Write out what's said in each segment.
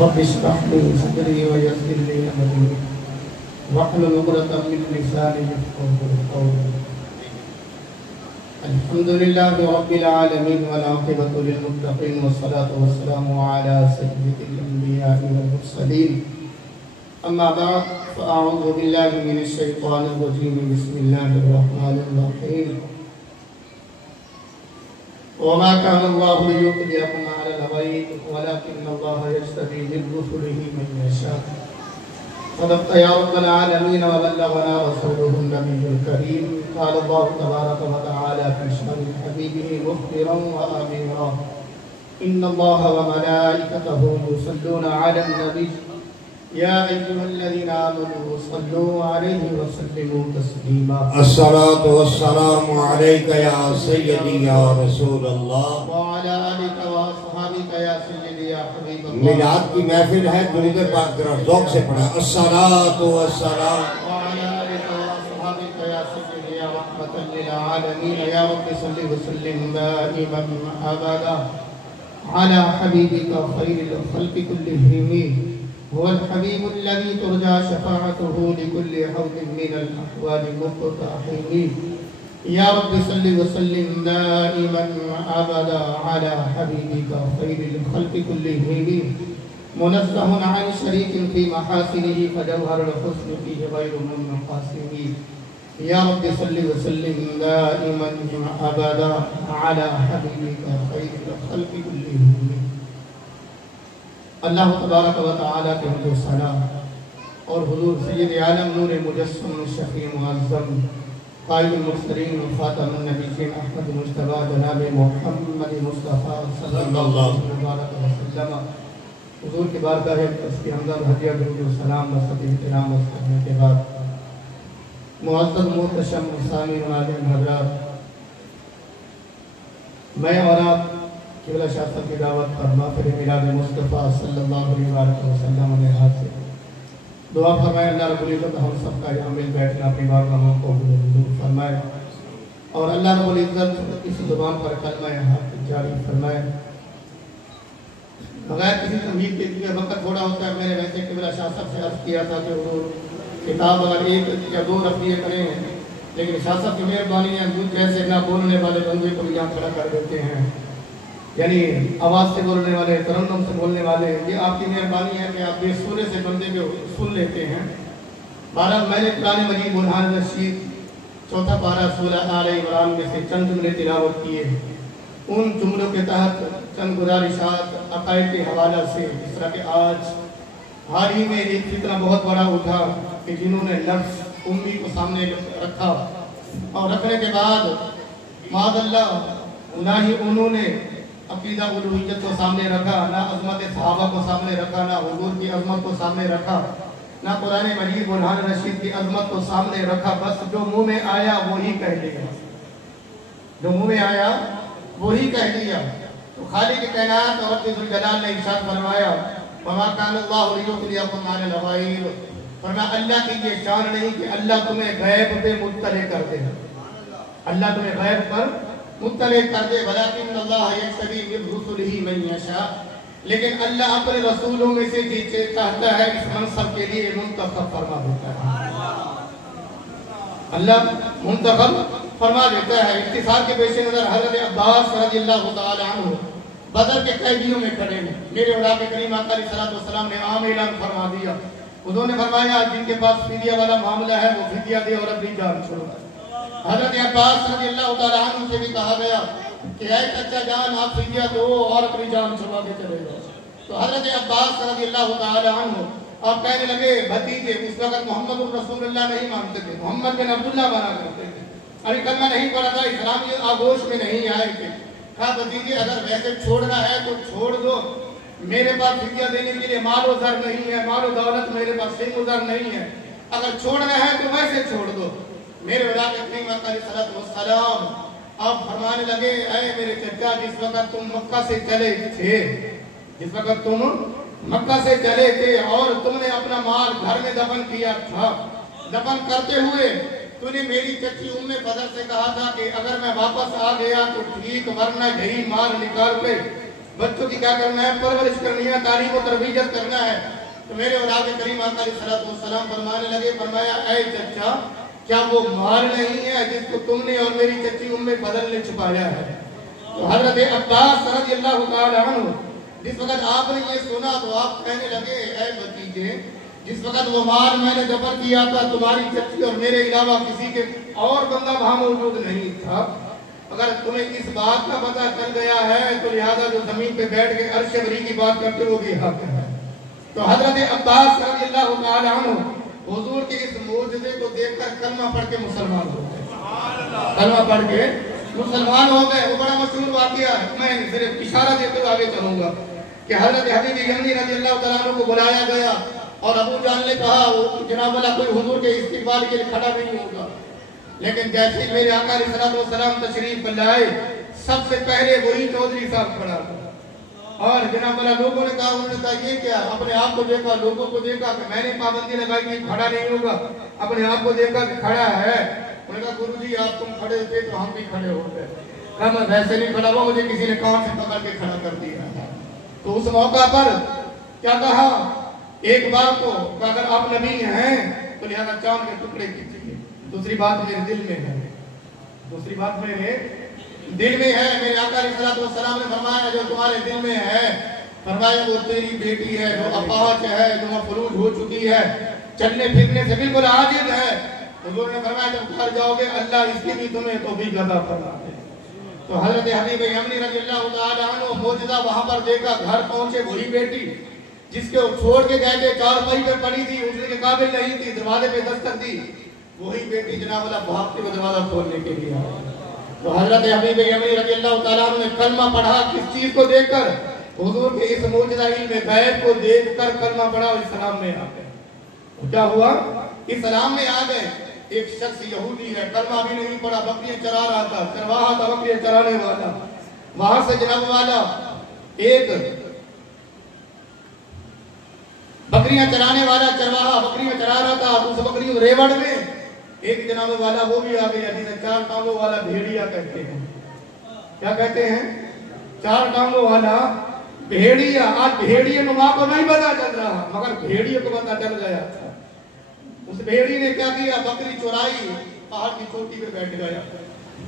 رب اشرح لي صدري ويسر لي امري واحلل عقدة من لساني يفقهوا قولي. الحمد لله رب العالمين والعاقبة للمتقين والصلاة والسلام على سيد الأنبياء والمرسلين. أما بعد فأعوذ بالله من الشيطان الرجيم. بسم الله الرحمن الرحيم. وما كان الله ليطلعكم على الغيب ولكن الله يجتبي من رسله من يشاء. صدقت يا رب العالمين وبلغنا رسوله النبي الكريم. قال الله تبارك وتعالى في شأن حبيبه مخبرا وآمرا إن الله وملائكته يصلون على النبي يا أيها الذين آمنوا صلوا عليه وسلموا تسليما. الصلاة والسلام عليك يا سيدي يا رسول الله وعلى آلك وأصحابك يا سيدي يا حبيب الله. میلاد کی محفل ہے، درود پاک ذرا ذوق سے پڑھا. الصلاة والسلام وعلى آلك وأصحابك يا سيدي يا رحمة للعالمين. يا رب صل وسلم دائما أبدا على حبيبك خير الخلق كلهم. هو الحبيب الذي ترجى شفاعته لكل حوض من الأحوال مقتحم. يا رب صل وسلم دائما أبدا على حبيبك خير الخلق كلهم. منزه عن شريك في محاسنه فجوهر الحسن فيه غير منقسم. يا رب صل وسلم دائما أبدا على حبيبك خير الخلق كلهم. اللہ تبارک و تعالیٰ کے حمد و ثنا اور حضور سید عالم نور مجسم شفیع معظم قائد المرسلین و خاتم النبیین احمد مجتبی جناب محمد مصطفیٰ صلی اللہ علیہ وسلم حضور کی بارگاہ اقدس کی حمد ہدیہ درود و سلام و سب احترام کرنے کے بعد معزز محتشم سامعین عالم حضرات، میں اور آپ قبلہ شاہ صاحب کی دعوت پر محفل میلاد مصطفیٰ صلی اللہ علیہ وسلم نے ہاتھ سے دعا فرمائے. اللہ رب العزت ہم سب کا یہاں مل بیٹھنا اپنی بارگاہوں کو منظور فرمائے اور اللہ رب العزت اس زبان پر کلمہ حق جاری فرمائے. بغیر کسی تمہید کے لیے وقت تھوڑا ہوتا ہے. میں نے ویسے قبلہ شاہ صاحب سے عرض کیا تھا کہ حضور کتاب اگر ایک یا دو رفعیے کریں ہیں، لیکن شاہ صاحب کی مہربانی ہے جیسے نہ بولنے والے بندے کو یہاں کھڑا کر دیتے ہیں، یعنی آواز سے بولنے والے، ترنم سے بولنے والے. یہ آپ کی مہربانی ہے کہ آپ بے سورے سے بندے کو سن لیتے ہیں. بارہ میں نے قرآن مجید برہان رشید چوتھا پارہ سورہ آل عمران میں سے چند جملے تلاوت کیے. ان جملوں کے تحت چند گزارشات عقائد کے حوالہ سے، جس طرح کہ آج حال ہی میں ایک فتنہ بہت بڑا اٹھا کہ جنہوں نے لفظ امی کو سامنے رکھا اور رکھنے کے بعد معاذ اللہ نہ ہی انہوں نے عقیدہ الوہیت کو سامنے رکھا، نہ عظمت صحابہ کو سامنے رکھا، نہ حضور کی عظمت کو سامنے رکھا، نہ قرآن مجید برہان رشید کی عظمت کو سامنے رکھا. بس جو منہ میں آیا وہی کہہ لیا، جو منہ میں آیا وہی کہہ لیا. تو خالق کائنات اور رب ذوالجلال نے ارشاد فرمایا وَمَا كَانَ اللَّهُ لِيُطْلِعَكُمْ عَلَى الْغَيْبِ. فرمایا اللہ کی یہ شان نہیں کہ اللہ تمہیں غیب پہ مطلع کر دے، اللہ تمہیں غیب پر مطلع کر دے. وَلَكِنَّ اللَّهَ يَجْتَبِي مِن رُّسُلِهِ مَن يَشَاءُ. لیکن اللہ اپنے رسولوں میں سے جسے چاہتا ہے اس منصب کے لیے منتخب فرما دیتا ہے. اللہ منتخب فرما دیتا ہے. اختصار کے پیش نظر حضرت عباس رضی اللہ تعالی عنہ بدر کے قیدیوں میں کھڑے ہیں. میرے اولیاء کریم آقا علیہ السلام نے عام اعلان فرما دیا. انہوں نے فرمایا جن کے پاس فدیہ والا معاملہ ہے وہ فدیہ دے اور اپنی جان چھوڑ. حضرت عباس رضی اللہ تعالی عنہ سے بھی کہا گیا کہ اے چچا جان آپ فدیہ دو اور اپنی جان چھڑوا کے چلے جاؤ. تو حضرت عباس رضی اللہ تعالی عنہ اور کہنے لگے بھتیجے، اس وقت محمد الرسول اللہ نہیں مانتے تھے، محمد بن عبداللہ بنا کرتے تھے، ابھی کلمہ نہیں پڑھا تھا، اسلامی آغوش میں نہیں آئے تھے. کہا بھتیجے اگر ویسے چھوڑنا ہے تو چھوڑ دو، میرے پاس فدیہ دینے کے لیے مال و زر نہیں ہے، مال و دولت میرے پاس سنگ و زر نہیں ہے، اگر چھوڑنا ہے تو ویسے چھوڑ دو. میرے اولیاء کریم آقا علیہ السلام آپ فرمانے لگے اے میرے چچا جس وقت تم مکہ سے چلے تھے، جس وقت تم مکہ سے چلے تھے اور تم نے اپنا مال گھر میں دفن کیا تھا، دفن کرتے ہوئے تو نے میری چچی ام بدر سے کہا تھا کہ اگر میں واپس آ گیا تو ٹھیک ورنہ یہی مال نکال کے बच्चों की क्या करना है, परवरिश करनी है, तालीम और तरबियत करना है। तो मेरे और आपके करीम आका अलैहिस्सलाम फरमाने लगे, फरमाया ऐ चचा, क्या वो माल नहीं है जिसको तुमने और मेरी चची उम्मे फजल ने छुपाया है? तो हजरत अब्बास रज़ियल्लाहु ताला अन्हु जिस वक्त आपने ये सुना तो आप कहने लगे, ऐ भतीजे, जिस वक्त वो माल मैंने जबर किया था तुम्हारी चची और मेरे अलावा किसी के और बंदा वहां मौजूद नहीं था, अगर तुम्हें इस बात का पता चल गया है तो लिहाजा जो जमीन पे बैठ के अर्श बरी की बात करते वो भी हक है। तो हजरत अब्बास रज़ियल्लाहु ताला अन्हु हुजूर के इस मौजूदे को देखकर कलमा पढ़ के मुसलमान हो गए। कलमा पढ़ के मुसलमान हो गए। वो बड़ा मशहूर वाकया है, मैं सिर्फ इशारा देते हुए आगे चलूंगा कि हजरत हबीब यमनी रज़ियल्लाहु ताला अन्हु को बुलाया गया और अबू जान ने कहा जनाब वाला कोई हुजूर के इस्तिकबाल के लिए खड़ा नहीं होगा, लेकिन जैसे ही मेरे आका अलैहिस्सलाम तशरीफ लाए सबसे पहले वही चौधरी साहब खड़ा और जनाब वाला लोगों ने कहा, उन्होंने कहा ये क्या, अपने आप को देखा, लोगों को देखा कि मैंने पाबंदी लगाई कि खड़ा नहीं होगा, अपने आप को देखा कि खड़ा है। उन्होंने कहा गुरुजी आप तुम खड़े थे तो हम भी खड़े हो गए। कहा मैं वैसे नहीं खड़ा हुआ, मुझे किसी ने कान से पकड़ के खड़ा कर दिया। तो उस मौका पर क्या कहा, एक बात तो अगर आप नबी हैं तो लिहाजा चांद के टुकड़े कीजिए, दूसरी बात मेरे दिल में है, दूसरी बात मेरे दिल में है। मेरे आका अलैहिस्सलाम ने फरमाया जो तुम्हारे दिल में है, फरमाया वो तेरी बेटी है जो अपाहज है, जो मफलूज हो चुकी है, चलने फिरने से बिल्कुल आजिज है। हुजूर ने फरमाया जब घर जाओगे अल्लाह इसकी भी तुम्हें तौफीक अता फरमाए। तो हजरत हबीब यमनी रज़ियल्लाहु ताला अन्हु मौजूदा वहां पर देखा, घर पहुंचे वही बेटी जिसके छोड़ के गए थे, चारपाई पे पड़ी थी, उठने के काबिल नहीं थी, दरवाजे पे दस्तक दी, वही बेटी जनाब वाला भागते हुए दरवाजा खोलने के लिए आई। तो हजरत हबीब यमनी रज़ियल्लाहु ताला अन्हु ने कलमा पढ़ा, किस चीज को देखकर, हुजूर के इस मौजूदा इल्म गैब को देखकर कलमा पढ़ा और इस्लाम में आ गए। तो क्या हुआ, इस्लाम में आ गए। एक शख्स यहूदी है, कलमा भी नहीं पढ़ा, बकरियां चरा रहा था, चरवाहा था, बकरियां चराने वाला। वहां से जनाब वाला एक बकरियां चराने वाला चरवाहा बकरियां चरा रहा था, तो उस बकरी रेवड़ में एक जनाब वाला वो भी आ गया जिसे चार टांगों वाला भेड़िया कहते हैं। क्या कहते हैं, चार टांगों वाला भेड़िया। आज भेड़िए नुमा को नहीं पता चल रहा, मगर भेड़िए को पता चल गया। उस भेड़िए ने क्या किया, बकरी चुराई, पहाड़ की चोटी पे बैठ गया।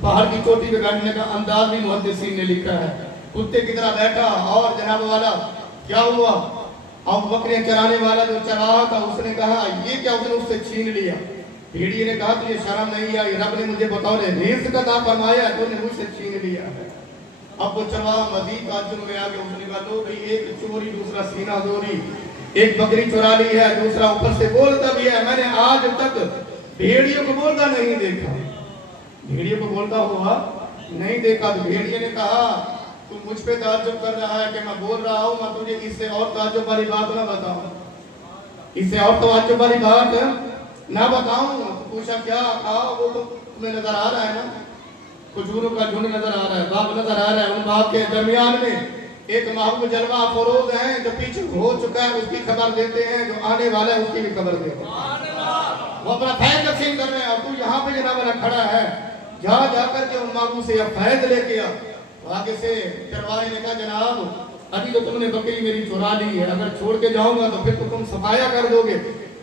पहाड़ की चोटी पे बैठने का अंदाज भी मुहद्दिसीन ने लिखा है, कुत्ते की तरह बैठा। और जनाब वाला क्या हुआ, अब बकरियां चराने वाला जो चराहा था उसने कहा ये क्या, उसने उससे छीन लिया। भेड़िए ने कहा तुझे शर्म नहीं आई, रब ने मुझे बतौर रिज़्क़ अता फरमाया, तूने मुझसे छीन लिया है। अब वो चरवाहा मजीद ताज्जुब में आ गया। उसने कहा लो भाई, एक चोरी दूसरा सीना जोरी, एक बकरी चुरा ली है, दूसरा ऊपर से बोलता भी है। मैंने आज तक भेड़ियों को बोलता नहीं देखा, भेड़ियों को बोलता हुआ नहीं देखा। तो भेड़िए ने कहा तू मुझ पे ताज्जुब कर रहा है कि मैं बोल रहा हूँ, मैं तुझे इससे और ताज्जुब वाली बात ना बताऊं, इससे और ताज्जुब वाली बात ना बताऊं। तो पूछा क्या, कहा वो तो तुम्हें नजर आ रहा है ना, खजूरों का झुंड नजर आ रहा है, बाग नजर आ रहा है, उन बाग के दरमियान में एक महबूब जलवा फरोज है, जो पीछे हो चुका है उसकी खबर देते हैं, जो आने वाला है उसकी भी खबर देते हैं। वो अपना फैज तकसीम कर रहे हैं और तू यहाँ पे जनाब वाला खड़ा है, जा जाकर के उन महबूब से फैज लेके आ। आगे से चरवाहे ने कहा जनाब अभी तो तुमने बकरी मेरी चुरा ली है, अगर छोड़ के जाऊंगा तो फिर तो तुम सफाया कर दोगे।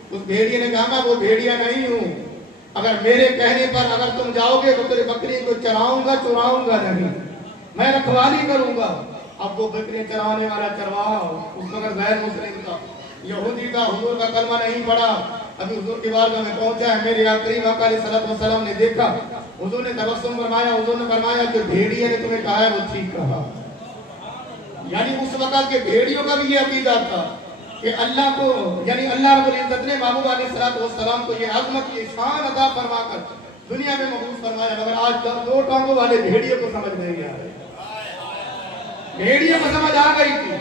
उस भेड़िए ने कहा मैं वो भेड़िया नहीं हूँ, अगर मेरे कहने पर अगर तुम जाओगे तो तेरे बकरी को चराऊंगा, चुराऊंगा नहीं, मैं रखवाली करूंगा। अब वो बकरी चराने वाला चरवाहा उस वक्त गैर मुस्लिम था, यहूदी था, हुजूर का कलमा नहीं पढ़ा, अभी हुजूर की बारगाह में पहुंचा है। मेरे करीम आका अलैहिस्सलाम ने देखा, हुजूर ने तबस्सुम फरमाया, हुजूर ने फरमाया कि भेड़िए ने तुम्हें कहा है वो ठीक कहा। यानी उस वक्त के भेड़ियों का भी ये अकीदा था कि अल्लाह को, यानी अल्लाह रब्बुल इज्जत ने महबूब अलैहिस्सलाम को ये अज़मत, ये शान अता फरमाकर दुनिया में महबूब फरमाया। मगर आज दो टांगों वाले भेड़िए को समझ नहीं आ रही, भेड़िए को समझ आ गई थी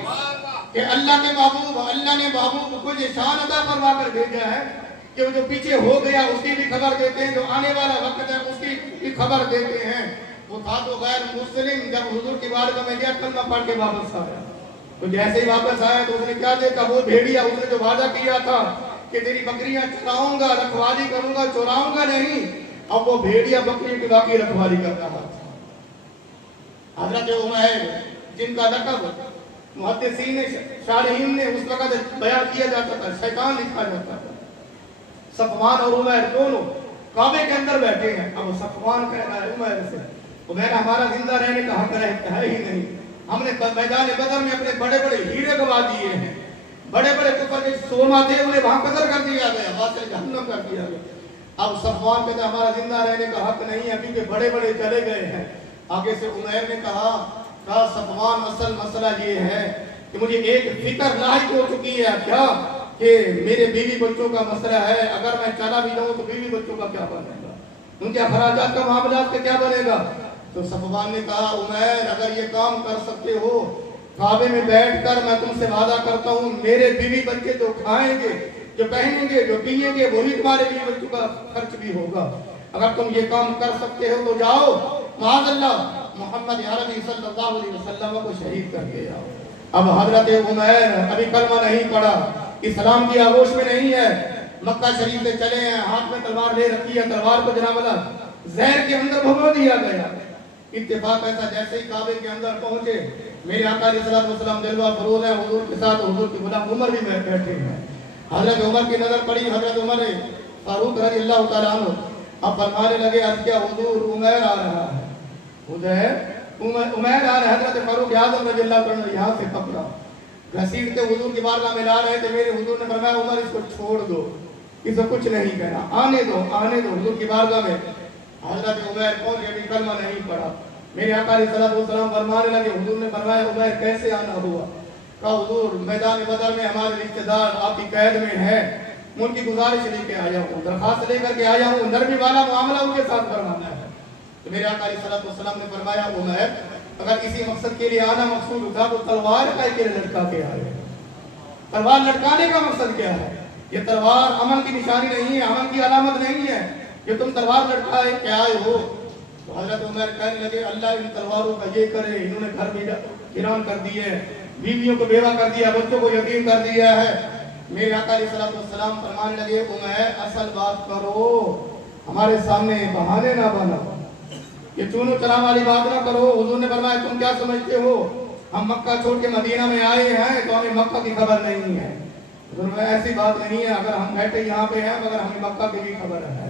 कि अल्लाह के महबूब, अल्लाह ने महबूब को ये शान अता फरमाकर भेजा है कि वो जो पीछे हो गया उसकी भी खबर देते हैं, जो आने वाला वक्त है उसकी भी खबर देते हैं। वो था तो गैर मुस्लिम, जब हुजूर की बारगाह में गया कलमा पढ़ के वापस आया, तो जैसे ही वापस आया तो उसने क्या देखा, वो भेड़िया उसने जो वादा किया था कि तेरी बकरियां चराऊंगा, रखवाली करूंगा, चुराऊंगा नहीं, अब वो भेड़िया बकरियों की वाकई रखवाली कर रहा था। हजरत उमैर जिनका लक़ब मुहद्दिसीन शारहीन ने उस वक़्त बयान किया जाता था, शैतान लिखा जाता था। सफवान और उमैर दोनों काबे के अंदर बैठे हैं। अब सफवान कह रहा है उमैर से, उमैर हमारा जिंदा रहने का हक है ही नहीं, हमने मैदान बदर में अपने बड़े बड़े हीरे गवा दिए हैं, बड़े बड़े कुफर के सोना थे उन्हें वहां कदर कर दिया गया, वासिल जहन्नम कर दिया गया। अब सफवान कहते हमारा जिंदा रहने का हक नहीं है क्योंकि बड़े बड़े चले गए हैं। आगे से उमैर ने कहा सफवान असल मसला ये है कि मुझे एक फिक्र लाहिक हो चुकी है क्या कि मेरे बीवी बच्चों का मसला है, अगर मैं चला भी जाऊं तो बीवी बच्चों का क्या बनेगा, उनके अखराजात का मामलात का क्या बनेगा। तो सफवान ने कहा उमैर अगर ये काम कर सकते हो, काबे में बैठकर मैं तुमसे वादा करता हूँ मेरे बीवी बच्चे जो खाएंगे, जो पहनेंगे, जो पिएंगे, वही तुम्हारे बीवी बच्चों का खर्च भी होगा। अगर तुम ये काम कर सकते हो तो जाओ, माअल्लाह मोहम्मद अरबी सल्लल्लाहु अलैहि वसल्लम को शहीद करके जाओ। अब हजरत उमैर अभी कलमा नहीं पड़ा, इस्लाम की आगोश में नहीं है, मक्का शरीफ से चले हैं, हाथ में तलवार ले रखी है, तलवार को जनाबला जहर के अंदर भगो दिया गया। इत्तेफाक ऐसा जैसे ही काबे के अंदर पहुंचे, मेरे आका अलैहि सलाम दिलवा फरोज है, हुजूर के साथ हुजूर के गुलाम उमर भी बैठे हैं। हजरत उमर की नजर पड़ी, हजरत उमर फारूक रज़ी अल्लाह तआला अन्हु अब फरमाने लगे अर्ज क्या हुजूर उमैर आ रहा है, उमैर आ रहा है। हजरत फारूक आज़म रज़ी अल्लाह तआला यहाँ से पकड़ा, घसीटते हुजूर की बारगाह में ला रहे थे। मेरे हुजूर ने फरमाया उमर इसको छोड़ दो, इसे कुछ नहीं कहना, आने दो हुजूर की बारगाह में। हजरत उमैर पहुंच गए, कलमा नहीं पड़ा। मेरे आका अलैहिस्सलाम फरमाने लगे, हुजूर ने फरमाया उमैर कैसे आना हुआ। कहा हुजूर मैदान बदर में हमारे रिश्तेदार आपकी कैद में है, उनकी गुजारिश लेके आया हूँ, दरखास्त लेकर के आया हूँ, नरमी वाला मामला उनके साथ फरमाना है। तो मेरे आका अलैहिस्सलाम ने फरमाया उमैर अगर इसी मकसद के लिए आना मकसूद था तो तलवार का के लटका के आए। तलवार लटकाने का मकसद क्या है? ये तलवार अमन की निशानी नहीं है, अमन की अलामत नहीं है कि तुम तलवार लटकाए के आए हो। तो हजरत उमर कहने लगे अल्लाह इन तलवारों का ये करे, इन्होंने घर भी वीरान कर दिए, बीवियों को बेवा कर दिया, बच्चों को यतीम कर दिया है। मेरे आका अलैहिस्सलाम फरमाने लगे उमैर असल बात करो, हमारे सामने बहाने ना बनाओ, ये चूनो चला वाली बात ना करो। हुजूर ने फरमाया तुम क्या समझते हो हम मक्का छोड़ के मदीना में आए हैं तो हमें मक्का की खबर नहीं है। ऐसी बात नहीं है, अगर हम बैठे यहाँ पे हैं मगर हमें मक्का की भी खबर है।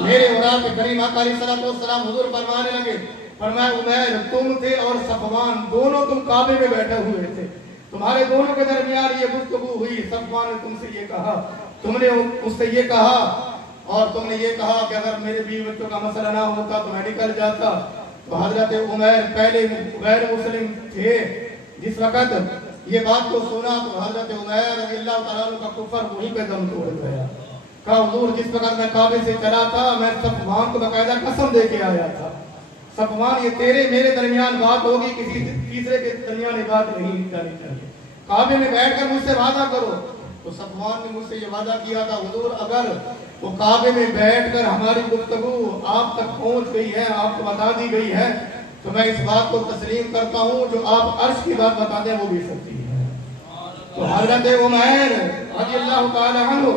मेरे औलाद करीम आका अलैहिस्सलाम हुजूर फरमाने लगे, फरमाया उमैर तुम थे और सफवान दोनों तुम काबे में बैठे हुए थे, तुम्हारे दोनों के दरमियान ये गुफ्तगू हुई। सफवान ने तुमसे ये कहा, तुमने उससे ये कहा और तुमने ये कहा कि अगर मेरे बीवी बच्चों का मसला ना होता तो मैं निकल जाता। तो हजरत उमैर पहले गैर मुस्लिम थे, जिस वक़्त ये बात को सुना तो हजरत उमैर रज़ियल्लाहु तआला अन्हु का कुफर वहीं पे दम तोड़ गया। कहा हुजूर जिस वक़्त मैं काबे से चला था मैं सफवान को बकायदा कसम दे के आया था, सफवान ये तेरे मेरे दरमियान बात होगी, किसी तीसरे के दरमियान ये बात नहीं जानी चाहिए, काबे में बैठकर मुझसे वादा करो। तो सफवान ने मुझसे ये वादा किया था हुजूर अगर वो काबे में बैठकर हमारी गुफ्तगू आप तक पहुंच गई है, आपको बता दी गई है तो मैं इस बात को तस्लीम करता हूँ, जो आप अर्श की बात बता दें वो भी सच्ची है। तो हजरत उमैर रज़ियल्लाहु तआला अन्हु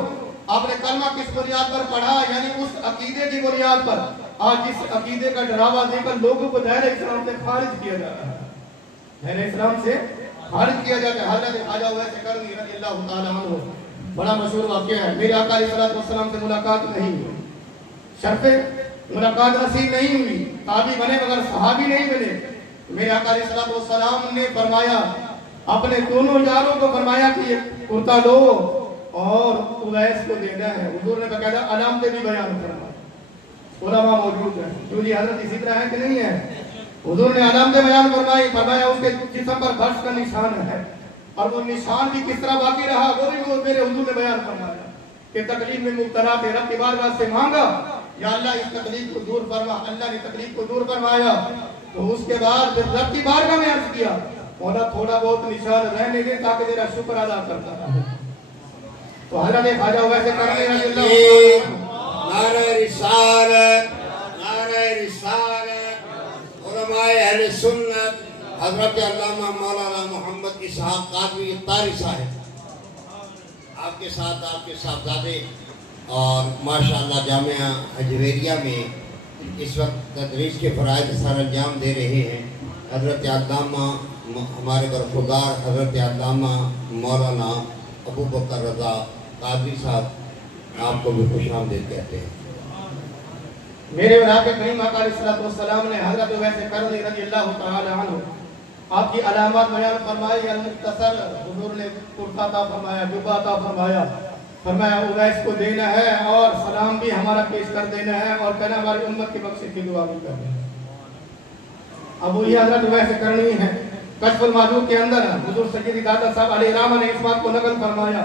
आपने कलमा किस बुनियाद पर पढ़ा, यानी उस अकीदे की बुनियाद पर। आज जिस अकीदे का डरावा देकर लोगों को दायरे इस्लाम से खारिज किया जा रहा है, दायरे इस्लाम से खारिज किया जाता है। हजरत ख्वाजा उवैस करनी रज़ियल्लाहु तआला अन्हु बड़ा मशहूर वाक़या है, मेरे आका अलैहिस्सलाम से मुलाकात नहीं हुई, शर्फ़े मुलाकात नसीब नहीं हुई, ताबी बने मगर सहाबी नहीं बने। मेरे आका अलैहिस्सलाम ने फरमाया अपने दोनों यारों को फरमाया कि ये कुर्ता लो और उवैस को देना है। हुजूर ने बकायदा अलामतें भी बयान फरमाई, उलमा मौजूद है, जो जी हजरत इसी तरह है कि नहीं है। हुजूर ने अलामतें बयान फरमाई, फरमाया उसके जिस्म पर फर्श का निशान है और वो निशान भी किस तरह बाकी रहा वो भी वो मेरे हुजूर ने बयान फरमाया कि तकलीफ में मुब्तला थे, रब की बारगाह से मांगा या अल्लाह इस तकलीफ को दूर फरमा। अल्लाह ने तकलीफ को दूर फरमाया तो उसके बाद जब रब की बारगाह में अर्ज किया मौला थोड़ा बहुत निशान रहने दे ताकि तेरा शुक्र अदा करता रहे। तो हजरत ख्वाजा उवैस करनी नारे रिसालत, नारे रिसालत, उलमाए अहले सुन्नत हजरत अल्लामा मौलाना मोहम्मद की साहब कादरी तारी साहब आपके साथ आपके साहबजादे और माशाअल्लाह जामिया हजवेरिया में इस वक्त तदरीस के फ़राइज़ सर अंजाम दे रहे हैं। हजरत अल्लामा हमारे बरखुरदार हज़रत अल्लामा मौलाना अबू बकर रज़ा कादरी साहब आपको भी खुशामदीद कहते हैं। मेरे और आपके करीम आका अलैहिस्सलाम ने हज़रत उवैस करनी रज़ियल्लाहु तआला अन्हु आपकी अलामत बयान फरमाई। अल-मुख्तसर हुजूर ने कुर्ता अता फरमाया, जुब्बा अता फरमाया, फरमाया उवैस को देना है और सलाम भी हमारा पेश कर देना है और कहना हमारी उम्मत की बख्शिश की दुआ भी करनी है। अब वही हज़रत उवैस करनी है। कश्फुल मादूद के अंदर हुजूर सय्यदी दादा साहब अलैहिर्रहमा ने इस बात को नकल फरमाया।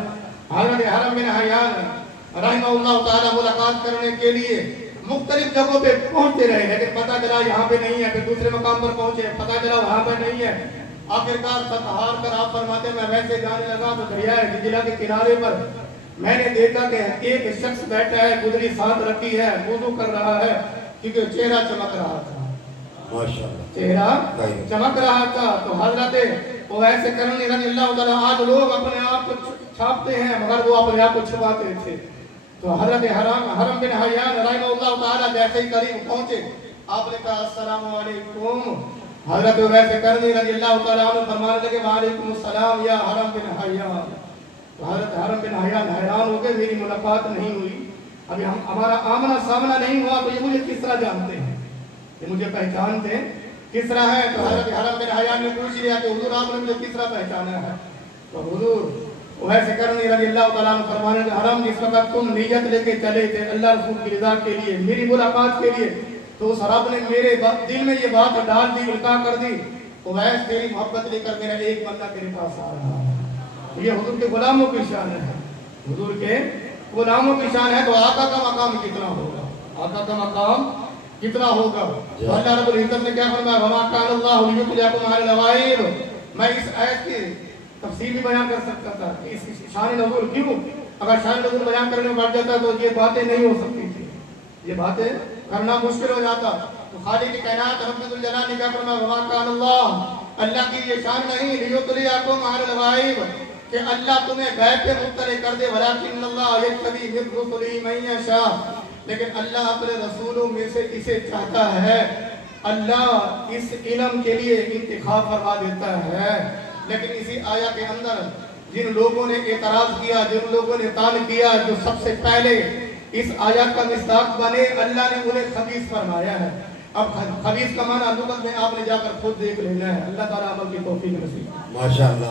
हज़रत हरम बिन हयान रहमहुल्लाह ताला मुलाकात करने के लिए मुख्तलिफ जगहों पे पहुंचते रहे, लेकिन पता चला यहाँ पे नहीं है, फिर दूसरे मकाम पर पहुंचे, पता चला वहाँ पर नहीं है। आखिरकार थक हार कर आप फरमाते मैं वैसे जाने लगा तो दरिया जिला के किनारे पर मैंने देखा कि एक शख्स बैठा है, गुदरी साथ रखी है, वुज़ू कर रहा है, क्योंकि चेहरा चमक रहा था, माशाअल्लाह चेहरा चमक रहा था। तो हजरत उवैस करनी रज़ियल्लाहु ताला, आज लोग अपने आप को छापते हैं मगर वो अपने आप को छुपाते थे। तो हजरत हरम बिन हयान रहमहुल्लाह ताला जैसे ही करीब पहुंचे आपने कहा अस्सलामु अलैकुम। हजरत उवैस करनी रज़ियल्लाहु ताला अन्हु फरमाने लगे वालेकुम अस्सलाम या हरम बिन हयान। तो हजरत हरम बिन हयान हैरान हो गए, मेरी मुलाकात नहीं हुई, अभी हमारा आमना सामना नहीं हुआ, तो ये मुझे किस तरह जानते हैं, ये मुझे पहचानते किस तरह है। तो हजरत हरम बिन हयान ने पूछ लिया कि हुजूर आपने मुझे किस तरह पहचाना है। तो हुजूर उवैस करनी रज़ियल्लाहु ताला अन्हु फरमाने लगे हरम जिस वक्त तुम नियत लेके चले थे अल्लाह रसूल की रज़ा के लिए, मेरी मुलाकात के लिए, तो उस रब ने मेरे दिल में ये बात डाल दी, इल्का कर दी, उवैस तेरी मोहब्बत लेकर मेरा एक बंदा तेरे पास आ रहा है। ये हुजूर के गुलामों की शान है, हुजूर के गुलामों की शान है। तो आका का मकाम कितना होगा, आका का मकाम कितना होगा। तो अल्लाह रब्बुल इज्जत ने क्या फरमाया वमा कान अल्लाहु लियुतलिअकुम अल नवाइब। मैं इस आयत की तफसीर भी बयान कर सकता था कि इस शान नज़ूल क्यों, अगर शान नज़ूल बयान करने में बढ़ जाता तो ये बातें नहीं हो सकती थी, ये बातें करना मुश्किल हो जाता। तो खालिक कायनात रब्बुल जलाल ने क्या फरमाया वमा कान अल्लाह की ये शान नहीं लियुतलिअकुम अल नवाइब कि अल्लाह तुम्हें गैब पे मुत्तले कर दे, वलाकिन अल्लाह यज्तबी मिन रुसुलिही मन यशा, लेकिन अल्लाह अपने रसूलों में से इसे चाहता है अल्लाह इस इल्म के लिए इंतखाब फरमा देता है। लेकिन इसी आया के अंदर जिन लोगों ने एतराज किया, जिन लोगों ने तान किया, जो सबसे पहले इस आयत का मिस्ताक बने, अल्लाह ने उन्हें खबीस फरमाया है। अब खबीस का माना लुगत में आपने जाकर खुद देख लेना है। अल्लाह ताला अमल की तौफीक नसीब। माशाअल्लाह।